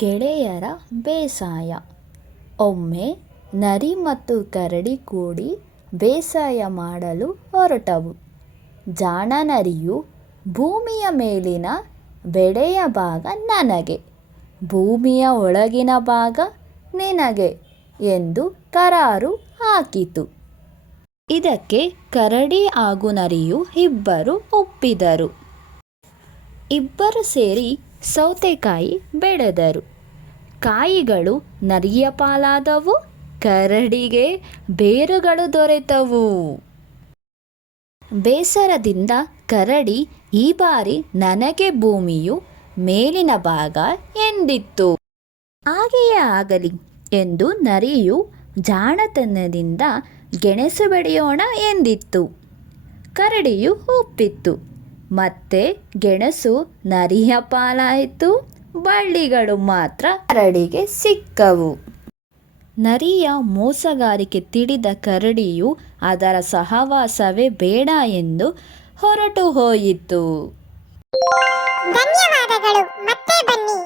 ಗೆಳೆಯರ ಬೇಸಾಯ. ಒಮ್ಮೆ ನರಿ ಮತ್ತು ಕರಡಿ ಕೂಡಿ ಬೇಸಾಯ ಮಾಡಲು ಹೊರಟವು. ಜಾಣ ನರಿಯು, ಭೂಮಿಯ ಮೇಲಿನ ಬೆಳೆಯ ಭಾಗ ನನಗೆ, ಭೂಮಿಯ ಒಳಗಿನ ಭಾಗ ನಿನಗೆ ಎಂದು ಕರಾರು ಹಾಕಿತು. ಇದಕ್ಕೆ ಕರಡಿ ಹಾಗೂ ನರಿಯು ಇಬ್ಬರು ಒಪ್ಪಿದರು. ಇಬ್ಬರು ಸೇರಿ ಸೌತೆಕಾಯಿ ಬೆಳೆದರು. ಕಾಯಿಗಳು ನರಿಯ ಪಾಲಾದವು, ಕರಡಿಗೆ ಬೇರುಗಳು ದೊರೆತವು. ಬೇಸರದಿಂದ ಕರಡಿ, ಈ ಬಾರಿ ನನಗೆ ಭೂಮಿಯು ಮೇಲಿನ ಭಾಗ ಎಂದಿತ್ತು. ಹಾಗೆಯೇ ಆಗಲಿ ಎಂದು ನರಿಯು ಜಾಣತನದಿಂದ ಗೆಣಸು ಬೆಳೆಯೋಣ ಎಂದಿತ್ತು. ಕರಡಿಯು ಒಪ್ಪಿತು. ಮತ್ತೆ ಗೆಣಸು ನರಿಯ ಪಾಲಾಯಿತು, ಬಳ್ಳಿಗಳು ಮಾತ್ರ ಕರಡಿಗೆ ಸಿಕ್ಕವು. ನರಿಯ ಮೋಸಗಾರಿಕೆ ತಿಳಿದ ಕರಡಿಯು ಅದರ ಸಹವಾಸವೇ ಬೇಡ ಎಂದು ಹೊರಟು ಹೋಯಿತು. ಧನ್ಯವಾದಗಳು. ಮತ್ತೆ ಬನ್ನಿ.